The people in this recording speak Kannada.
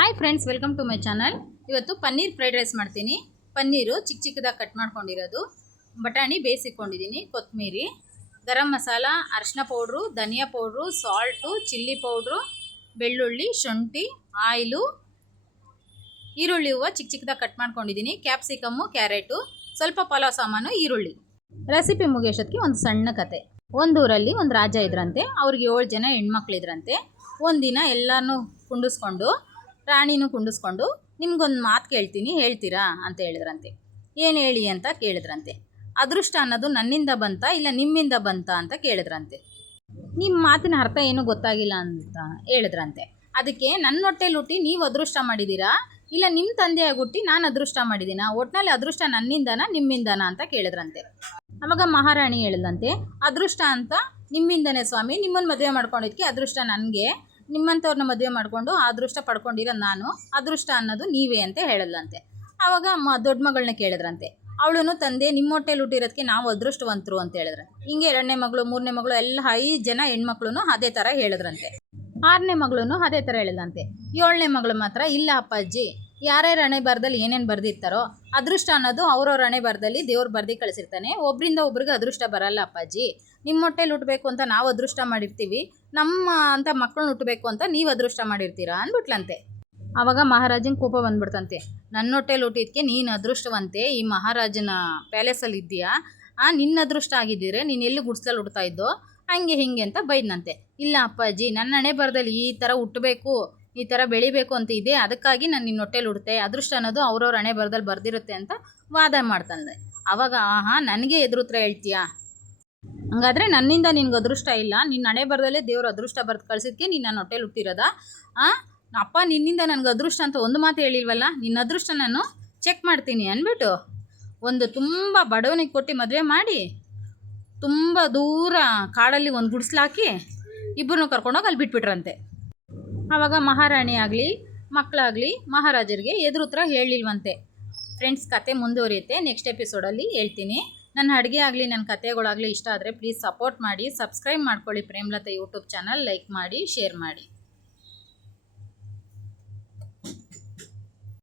Hi friends, welcome to my channel. ಇವತ್ತು ಪನ್ನೀರ್ ಫ್ರೈಡ್ ರೈಸ್ ಮಾಡ್ತೀನಿ. ಪನ್ನೀರು ಚಿಕ್ಕ ಚಿಕ್ಕದಾಗಿ ಕಟ್ ಮಾಡ್ಕೊಂಡಿರೋದು, ಬಟಾಣಿ ಬೇಯಿಸಿಕೊಂಡಿದ್ದೀನಿ, ಕೊತ್ತಂಬರಿ, ಗರಂ ಮಸಾಲ, ಅರಿಶಿನ ಪೌಡ್ರು, ಧನಿಯಾ ಪೌಡ್ರು, ಸಾಲ್ಟು, ಚಿಲ್ಲಿ ಪೌಡ್ರು, ಬೆಳ್ಳುಳ್ಳಿ, ಶುಂಠಿ, ಆಯಿಲು, ಈರುಳ್ಳಿ ಹೂವು ಚಿಕ್ಕ ಚಿಕ್ಕದಾಗಿ ಕಟ್ ಮಾಡ್ಕೊಂಡಿದ್ದೀನಿ, ಕ್ಯಾಪ್ಸಿಕಮ್ಮು, ಕ್ಯಾರೆಟು, ಸ್ವಲ್ಪ ಪಲಾವ್ ಸಾಮಾನು, ಈರುಳ್ಳಿ. ರೆಸಿಪಿ ಮುಗಿಯೋಷ್ಟೊತ್ತಿಗೆ ಒಂದು ಸಣ್ಣ ಕತೆ. ಒಂದೂರಲ್ಲಿ ಒಂದು ರಾಜ ಇದ್ರಂತೆ. ಅವ್ರಿಗೆ 7 ಜನ ಹೆಣ್ಮಕ್ಳಿದ್ರಂತೆ. ಒಂದಿನ ಎಲ್ಲನೂ ಕುಂಡಿಸ್ಕೊಂಡು, ರಾಣಿನೂ ಕುಂಡಿಸ್ಕೊಂಡು, ನಿಮ್ಗೊಂದು ಮಾತು ಕೇಳ್ತೀನಿ, ಹೇಳ್ತೀರಾ ಅಂತ ಹೇಳಿದ್ರಂತೆ. ಏನು ಹೇಳಿ ಅಂತ ಕೇಳಿದ್ರಂತೆ. ಅದೃಷ್ಟ ಅನ್ನೋದು ನನ್ನಿಂದ ಬಂತಾ ಇಲ್ಲ ನಿಮ್ಮಿಂದ ಬಂತಾ ಅಂತ ಕೇಳಿದ್ರಂತೆ. ನಿಮ್ಮ ಮಾತಿನ ಅರ್ಥ ಏನೂ ಗೊತ್ತಾಗಿಲ್ಲ ಅಂತ ಹೇಳಿದ್ರಂತೆ. ಅದಕ್ಕೆ ನನ್ನ ಹೊಟ್ಟೆಲಿ ಹುಟ್ಟಿ ನೀವು ಅದೃಷ್ಟ ಮಾಡಿದ್ದೀರಾ ಇಲ್ಲ ನಿಮ್ಮ ತಂದೆಯಾಗಿ ಹುಟ್ಟಿ ನಾನು ಅದೃಷ್ಟ ಮಾಡಿದ್ದೀನಾ, ಒಟ್ಟಿನಲ್ಲಿ ಅದೃಷ್ಟ ನನ್ನಿಂದನಾ ನಿಮ್ಮಿಂದನಾ ಅಂತ ಕೇಳಿದ್ರಂತೆ. ಅವಾಗ ಮಹಾರಾಣಿ ಹೇಳಿದಂತೆ, ಅದೃಷ್ಟ ಅಂತ ನಿಮ್ಮಿಂದನೇ ಸ್ವಾಮಿ, ನಿಮ್ಮನ್ನು ಮದುವೆ ಮಾಡ್ಕೊಂಡಿದ್ದಕ್ಕೆ ಅದೃಷ್ಟ ನನಗೆ, ನಿಮ್ಮಂಥವ್ರನ್ನ ಮದುವೆ ಮಾಡಿಕೊಂಡು ಆ ಅದೃಷ್ಟ ಪಡ್ಕೊಂಡಿರೋ ನಾನು, ಅದೃಷ್ಟ ಅನ್ನೋದು ನೀವೇ ಅಂತ ಹೇಳಿದ್ಲಂತೆ. ಆವಾಗ ದೊಡ್ಡ ಮಗಳನ್ನ ಕೇಳಿದ್ರಂತೆ. ಅವಳು, ತಂದೆ ನಿಮ್ಮ ಹೊಟ್ಟೆಲಿ ಹುಟ್ಟಿರೋದಕ್ಕೆ ನಾವು ಅದೃಷ್ಟವಂತರು ಅಂತ ಹೇಳಿದ್ರೆ. ಹಿಂಗೆ 2ನೇ ಮಗಳು 3ನೇ ಮಗಳು ಎಲ್ಲ 5 ಜನ ಹೆಣ್ಮಕ್ಳು ಅದೇ ಥರ ಹೇಳಿದ್ರಂತೆ. 6ನೇ ಮಗಳು ಅದೇ ಥರ ಹೇಳಿದಂತೆ. 7ನೇ ಮಗಳು ಮಾತ್ರ, ಇಲ್ಲ ಅಪ್ಪಾಜಿ, ಯಾರ್ಯಾರ ಹಣೆ ಬರದಲ್ಲಿ ಏನೇನು ಬರೆದಿರ್ತಾರೋ ಅದೃಷ್ಟ ಅನ್ನೋದು ಅವ್ರವ್ರ ಹಣೆ ಬರದಲ್ಲಿ ದೇವ್ರು ಬರ್ದು ಕಳಿಸಿರ್ತಾನೆ, ಒಬ್ಬರಿಂದ ಒಬ್ರಿಗೆ ಅದೃಷ್ಟ ಬರಲ್ಲ ಅಪ್ಪಾಜಿ. ನಿಮ್ಮ ಹೊಟ್ಟೆಲಿ ಹುಟ್ಟಬೇಕು ಅಂತ ನಾವು ಅದೃಷ್ಟ ಮಾಡಿರ್ತೀವಿ, ನಮ್ಮ ಅಂತ ಮಕ್ಕಳನ್ನ ಹುಟ್ಟಬೇಕು ಅಂತ ನೀವು ಅದೃಷ್ಟ ಮಾಡಿರ್ತೀರಾ ಅಂದ್ಬಿಟ್ಲಂತೆ. ಆವಾಗ ಮಹಾರಾಜನ ಕೋಪ ಬಂದ್ಬಿಡ್ತಂತೆ. ನನ್ನ ಹೊಟ್ಟೆಲಿ ಹುಟ್ಟಿದ್ಕೆ ನೀನು ಅದೃಷ್ಟವಂತೆ, ಈ ಮಹಾರಾಜನ ಪ್ಯಾಲೇಸಲ್ಲಿ ಇದ್ದೀಯಾ, ನಿನ್ನ ಅದೃಷ್ಟ ಆಗಿದ್ದಿದ್ರೆ ನೀನು ಎಲ್ಲಿ ಗುಡ್ಸಲ್ಲಿ ಹುಡ್ತಾ ಇದ್ದೋ, ಹಂಗೆ ಹಿಂಗೆ ಅಂತ ಬೈದ್ನಂತೆ. ಇಲ್ಲ ಅಪ್ಪಾಜಿ, ನನ್ನ ಹಣೆ ಬರದಲ್ಲಿ ಈ ಥರ ಹುಟ್ಟಬೇಕು, ಈ ಥರ ಬೆಳಿಬೇಕು ಅಂತ ಇದೆ, ಅದಕ್ಕಾಗಿ ನಾನು ನಿನ್ನ ಹೊಟ್ಟೆಲಿ ಹುಡ್ತೆ, ಅದೃಷ್ಟ ಅನ್ನೋದು ಅವ್ರವ್ರ ಹಣೆ ಬರದಲ್ಲಿ ಬರ್ದಿರುತ್ತೆ ಅಂತ ವಾದ ಮಾಡ್ತಾನೆ. ಆವಾಗ ನನಗೆ ಎದುರುತ್ರ ಹೇಳ್ತೀಯಾ, ಹಂಗಾದರೆ ನನ್ನಿಂದ ನಿನ್ಗೆ ಅದೃಷ್ಟ ಇಲ್ಲ, ನಿನ್ನ ಹಣೆ ಬರದಲ್ಲೇ ದೇವ್ರು ಅದೃಷ್ಟ ಬರೆದು ಕಳ್ಸಿದ್ಕೆ ನೀನು ನನ್ನ ಹೊಟ್ಟೆಲಿ ಹುಟ್ಟಿರೋದಾ? ಅಪ್ಪ ನಿನ್ನಿಂದ ನನಗೆ ಅದೃಷ್ಟ ಅಂತ ಒಂದು ಮಾತು ಹೇಳಿಲ್ವಲ್ಲ, ನಿನ್ನ ಅದೃಷ್ಟ ನಾನು ಚೆಕ್ ಮಾಡ್ತೀನಿ ಅಂದ್ಬಿಟ್ಟು ಒಂದು ತುಂಬ ಬಡವನಿಗೆ ಕೊಟ್ಟು ಮದುವೆ ಮಾಡಿ, ತುಂಬ ದೂರ ಕಾಡಲ್ಲಿ ಒಂದು ಗುಡಿಸ್ಲಾಕಿ ಇಬ್ಬರನ್ನೂ ಕರ್ಕೊಂಡೋಗಿ ಅಲ್ಲಿ ಬಿಟ್ಬಿಟ್ರಂತೆ. ಆವಾಗ ಮಹಾರಾಣಿ ಆಗಲಿ ಮಕ್ಕಳಾಗಲಿ ಮಹಾರಾಜರಿಗೆ ಎದುರುತ್ರ ಹೇಳಿಲ್ವಂತೆ. ಫ್ರೆಂಡ್ಸ್, ಕತೆ ಮುಂದುವರಿಯುತ್ತೆ, ನೆಕ್ಸ್ಟ್ ಎಪಿಸೋಡಲ್ಲಿ ಹೇಳ್ತೀನಿ. ನನ್ನ ಅಡುಗೆ ಆಗಲಿ ನನ್ನ ಕತೆಗಳಾಗಲಿ ಇಷ್ಟ ಆದರೆ ಪ್ಲೀಸ್ ಸಪೋರ್ಟ್ ಮಾಡಿ, ಸಬ್ಸ್ಕ್ರೈಬ್ ಮಾಡ್ಕೊಳ್ಳಿ ಪ್ರೇಮಲತಾ ಯೂಟ್ಯೂಬ್ ಚಾನಲ್, ಲೈಕ್ ಮಾಡಿ, ಶೇರ್ ಮಾಡಿ.